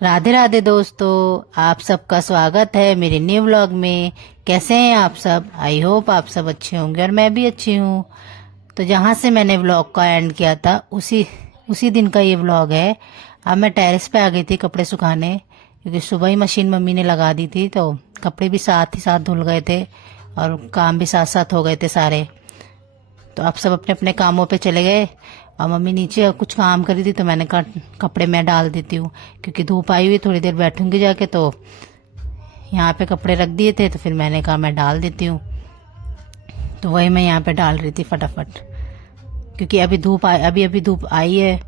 राधे राधे दोस्तों, आप सबका स्वागत है मेरे न्यू व्लॉग में। कैसे हैं आप सब? आई होप आप सब अच्छे होंगे और मैं भी अच्छी हूँ। तो जहाँ से मैंने व्लॉग का एंड किया था उसी उसी दिन का ये व्लॉग है। अब मैं टेरेस पे आ गई थी कपड़े सुखाने, क्योंकि सुबह ही मशीन मम्मी ने लगा दी थी, तो कपड़े भी साथ ही साथ धुल गए थे और काम भी साथ साथ हो गए थे सारे। तो आप सब अपने अपने कामों पे चले गए और मम्मी नीचे कुछ काम करी थी, तो मैंने कहा कपड़े मैं डाल देती हूँ, क्योंकि धूप आई हुई, थोड़ी देर बैठूंगी जाके। तो यहाँ पे कपड़े रख दिए थे, तो फिर मैंने कहा मैं डाल देती हूँ। तो वही मैं यहाँ पे डाल रही थी फटाफट, क्योंकि अभी अभी धूप आई है।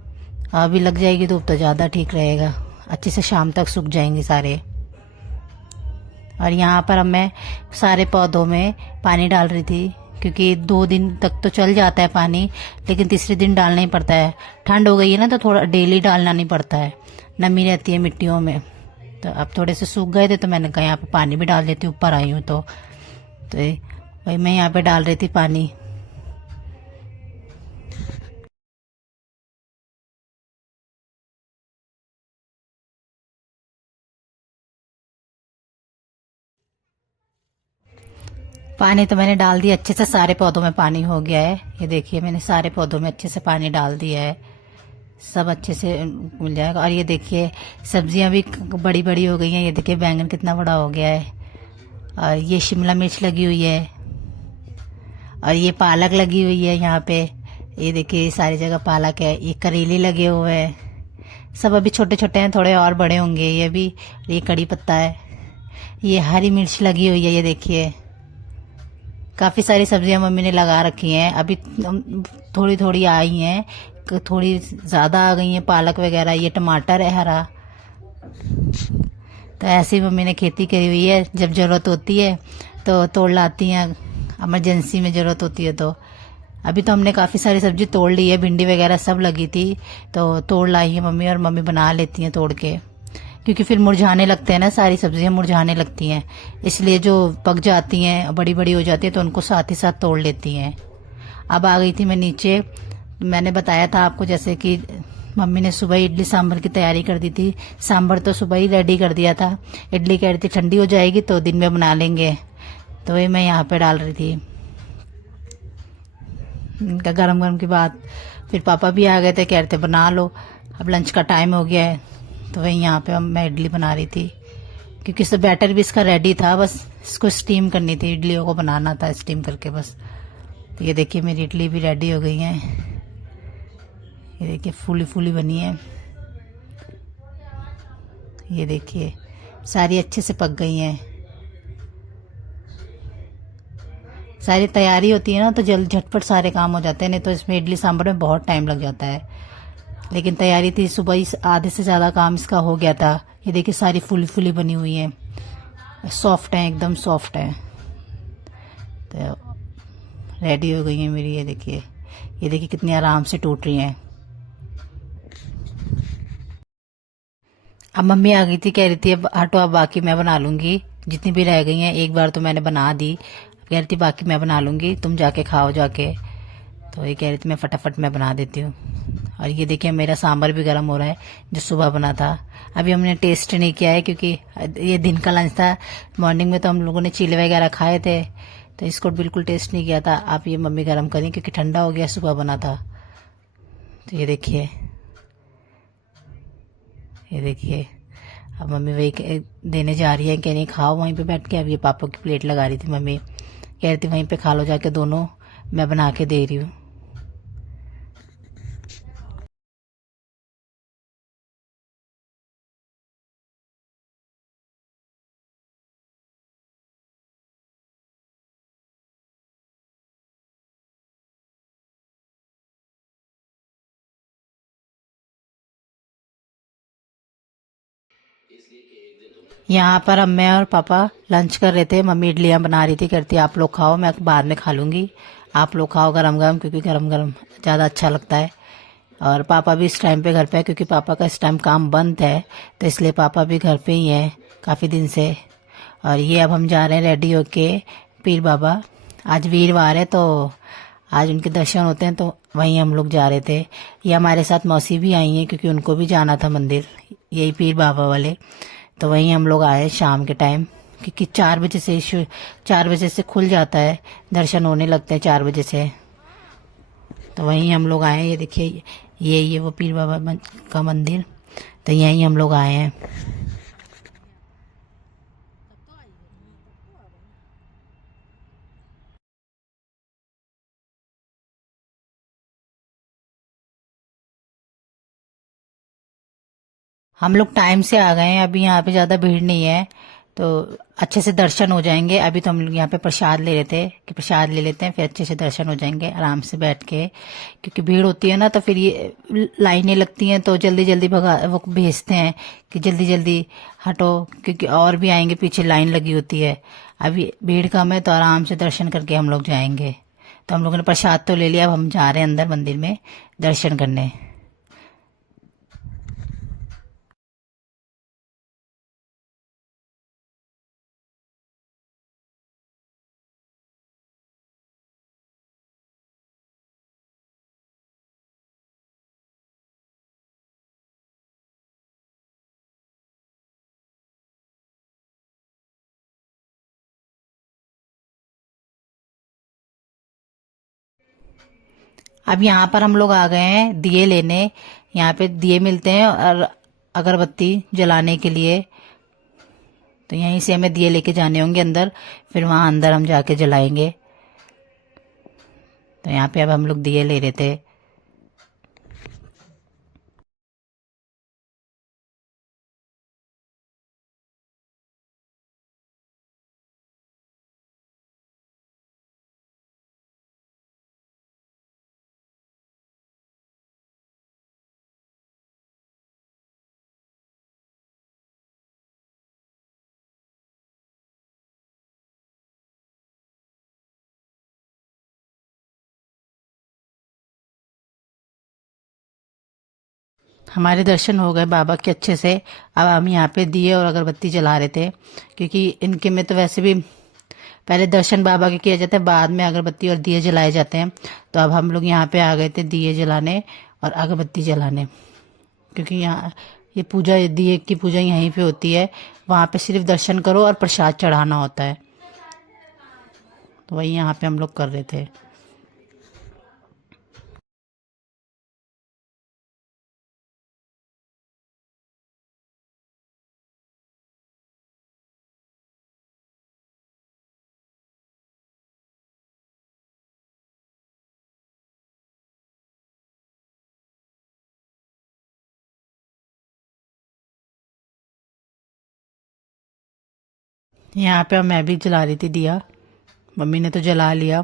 अभी लग जाएगी धूप तो ज़्यादा ठीक रहेगा, अच्छे से शाम तक सूख जाएंगे सारे। और यहाँ पर अब मैं सारे पौधों में पानी डाल रही थी, क्योंकि 2 दिन तक तो चल जाता है पानी, लेकिन तीसरे दिन डालना ही पड़ता है। ठंड हो गई है ना, तो थोड़ा डेली डालना नहीं पड़ता है, नमी रहती है मिट्टियों में। तो अब थोड़े से सूख गए थे, तो मैंने कहा यहाँ पे पानी भी डाल देती हूँ, ऊपर आई हूँ तो वही मैं यहाँ पे डाल रही थी पानी। पानी तो मैंने डाल दिया अच्छे से, सारे पौधों में पानी हो गया है। ये देखिए मैंने सारे पौधों में अच्छे से पानी डाल दिया है, सब अच्छे से मिल जाएगा। और ये देखिए सब्जियां भी बड़ी बड़ी हो गई हैं। ये देखिए बैंगन कितना बड़ा हो गया है, और ये शिमला मिर्च लगी हुई है, और ये पालक लगी हुई है यहाँ पे। ये देखिए सारी जगह पालक है। ये करेले लगे हुए हैं, सब अभी छोटे छोटे हैं, थोड़े और बड़े होंगे ये भी। ये कड़ी पत्ता है, ये हरी मिर्च लगी हुई है। ये देखिए काफ़ी सारी सब्जियां मम्मी ने लगा रखी हैं, अभी थोड़ी थोड़ी आई हैं, थोड़ी ज़्यादा आ गई हैं पालक वगैरह। ये टमाटर है हरा। तो ऐसे ही मम्मी ने खेती करी हुई है, जब ज़रूरत होती है तो तोड़ लाती हैं, इमरजेंसी में ज़रूरत होती है तो। अभी तो हमने काफ़ी सारी सब्जी तोड़ ली है, भिंडी वगैरह सब लगी थी, तो तोड़ लाई है मम्मी, और मम्मी बना लेती हैं तोड़ के, क्योंकि फिर मुरझाने लगते हैं ना, सारी सब्जियां मुरझाने लगती हैं, इसलिए जो पक जाती हैं बड़ी बड़ी हो जाती है तो उनको साथ ही साथ तोड़ लेती हैं। अब आ गई थी मैं नीचे। मैंने बताया था आपको जैसे कि मम्मी ने सुबह इडली सांभर की तैयारी कर दी थी। सांभर तो सुबह ही रेडी कर दिया था, इडली कह रही थी ठंडी हो जाएगी तो दिन में बना लेंगे, तो वही मैं यहाँ पे डाल रही थी। इनका गरम गरम की बात, फिर पापा भी आ गए थे, कह रहे थे बना लो, अब लंच का टाइम हो गया है। तो वही यहाँ पे मैं इडली बना रही थी, क्योंकि इसका बैटर भी इसका रेडी था, बस इसको स्टीम करनी थी, इडलियों को बनाना था स्टीम करके बस। तो ये देखिए मेरी इडली भी रेडी हो गई है। ये देखिए फूली फूली बनी है। ये देखिए सारी अच्छे से पक गई हैं। सारी तैयारी होती है ना तो जल्द झटपट सारे काम हो जाते हैं, नहीं तो इसमें इडली सांभर में बहुत टाइम लग जाता है। लेकिन तैयारी थी सुबह ही, आधे से ज़्यादा काम इसका हो गया था। ये देखिए सारी फूली फूली बनी हुई है, सॉफ्ट है, एकदम सॉफ्ट है। तो रेडी हो गई है मेरी। ये देखिए कितनी आराम से टूट रही हैं। अब मम्मी आ गई थी, कह रही थी अब हटो, अब बाकी मैं बना लूंगी, जितनी भी रह गई हैं एक बार तो मैंने बना दी, कह रही थी बाकी मैं बना लूंगी, तुम जाके खाओ जाके। तो ये कह रही थी मैं फटाफट मैं बना देती हूँ। और ये देखिए मेरा सांभर भी गर्म हो रहा है, जो सुबह बना था। अभी हमने टेस्ट नहीं किया है, क्योंकि ये दिन का लंच था। मॉर्निंग में तो हम लोगों ने चीले वगैरह खाए थे, तो इसको बिल्कुल टेस्ट नहीं किया था। आप ये मम्मी गर्म करें, क्योंकि ठंडा हो गया, सुबह बना था। तो ये देखिए अब मम्मी वही देने जा रही है, कि नहीं खाओ वहीं पे बैठ के। अब ये पापा की प्लेट लगा रही थी मम्मी, कह रही थी वहीं पे खा लो जाके दोनों, मैं बना के दे रही हूँ। यहाँ पर अब मैं और पापा लंच कर रहे थे। मम्मी इडलियाँ बना रही थी, कहती आप लोग खाओ, मैं बाद में खा लूँगी, आप लोग खाओ गरम गरम, क्योंकि गरम गरम ज़्यादा अच्छा लगता है। और पापा भी इस टाइम पे घर पे है, क्योंकि पापा का इस टाइम काम बंद है, तो इसलिए पापा भी घर पे ही हैं काफ़ी दिन से। और ये अब हम जा रहे हैं रेडी होके पीर बाबा। आज वीरवार है, तो आज उनके दर्शन होते हैं, तो वहीं हम लोग जा रहे थे। ये हमारे साथ मौसी भी आई हैं क्योंकि उनको भी जाना था मंदिर, यही पीर बाबा वाले। तो वहीं हम लोग आए शाम के टाइम, क्योंकि 4 बजे से 4 बजे से खुल जाता है, दर्शन होने लगते हैं 4 बजे से। तो वहीं हम लोग आए हैं। ये देखिए, ये वो पीर बाबा का मंदिर, तो यहीं हम लोग आए हैं। हम लोग टाइम से आ गए हैं, अभी यहाँ पे ज़्यादा भीड़ नहीं है, तो अच्छे से दर्शन हो जाएंगे। अभी तो हम लोग यहाँ पे प्रसाद ले रहे थे कि प्रसाद ले लेते हैं, फिर अच्छे से दर्शन हो जाएंगे आराम से बैठ के। क्योंकि भीड़ होती है ना, तो फिर ये लाइनें लगती हैं, तो जल्दी जल्दी भगा वो भेजते हैं कि जल्दी जल्दी हटो, क्योंकि और भी आएंगे, पीछे लाइन लगी होती है। अभी भीड़ कम है, तो आराम से दर्शन करके हम लोग जाएंगे। तो हम लोगों ने प्रसाद तो ले लिया, अब हम जा रहे हैं अंदर मंदिर में दर्शन करने। अब यहाँ पर हम लोग आ गए हैं दिए लेने। यहाँ पे दिए मिलते हैं और अगरबत्ती जलाने के लिए, तो यहीं से हमें दिए लेके जाने होंगे अंदर, फिर वहां अंदर हम जाके जलाएंगे। तो यहाँ पे अब हम लोग दिए ले रहे थे। हमारे दर्शन हो गए बाबा के अच्छे से। अब हम यहाँ पे दिए और अगरबत्ती जला रहे थे, क्योंकि इनके में तो वैसे भी पहले दर्शन बाबा के किया जाता है, बाद में अगरबत्ती और दिए जलाए जाते हैं। तो अब हम लोग यहाँ पे आ गए थे दिए जलाने और अगरबत्ती जलाने, क्योंकि यहाँ ये पूजा, ये दिए की पूजा यहीं पे होती है। वहाँ पे सिर्फ दर्शन करो और प्रसाद चढ़ाना होता है, तो वही यहाँ पे हम लोग कर रहे थे। यहाँ पे मैं भी जला रही थी दिया, मम्मी ने तो जला लिया।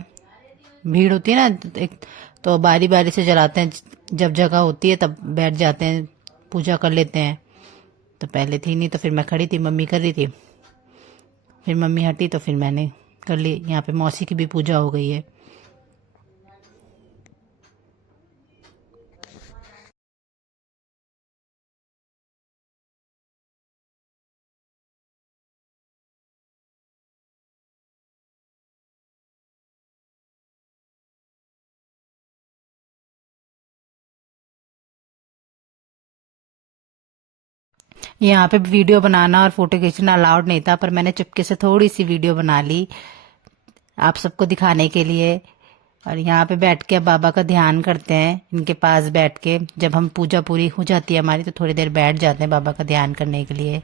भीड़ होती है ना, एक तो बारी बारी से जलाते हैं, जब जगह होती है तब बैठ जाते हैं, पूजा कर लेते हैं। तो पहले थी नहीं, तो फिर मैं खड़ी थी, मम्मी कर रही थी, फिर मम्मी हटी तो फिर मैंने कर ली। यहाँ पे मौसी की भी पूजा हो गई है। यहाँ पे वीडियो बनाना और फोटो खींचना अलाउड नहीं था, पर मैंने चुपके से थोड़ी सी वीडियो बना ली आप सबको दिखाने के लिए। और यहाँ पे बैठ के अब बाबा का ध्यान करते हैं, इनके पास बैठ के। जब हम पूजा पूरी हो जाती है हमारी, तो थोड़ी देर बैठ जाते हैं बाबा का ध्यान करने के लिए।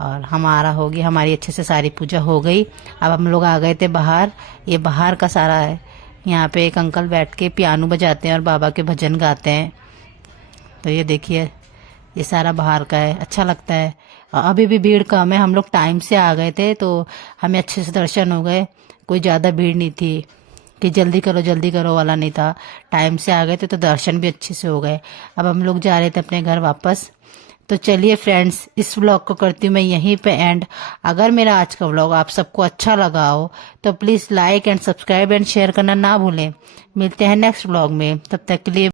और हमारा होगी, हमारी अच्छे से सारी पूजा हो गई। अब हम लोग आ गए थे बाहर, ये बाहर का सारा है। यहाँ पे एक अंकल बैठ के पियानो बजाते हैं और बाबा के भजन गाते हैं। तो ये देखिए, ये सारा बाहर का है, अच्छा लगता है। अभी भी भीड़ कम है, हम लोग टाइम से आ गए थे, तो हमें अच्छे से दर्शन हो गए। कोई ज़्यादा भीड़ नहीं थी कि जल्दी करो वाला नहीं था। टाइम से आ गए थे, तो दर्शन भी अच्छे से हो गए। अब हम लोग जा रहे थे अपने घर वापस। तो चलिए फ्रेंड्स, इस व्लॉग को करती हूँ मैं यहीं पे एंड। अगर मेरा आज का व्लॉग आप सबको अच्छा लगा हो, तो please like and subscribe and share करना ना भूलें। मिलते हैं नेक्स्ट व्लॉग में, तब तक के लिए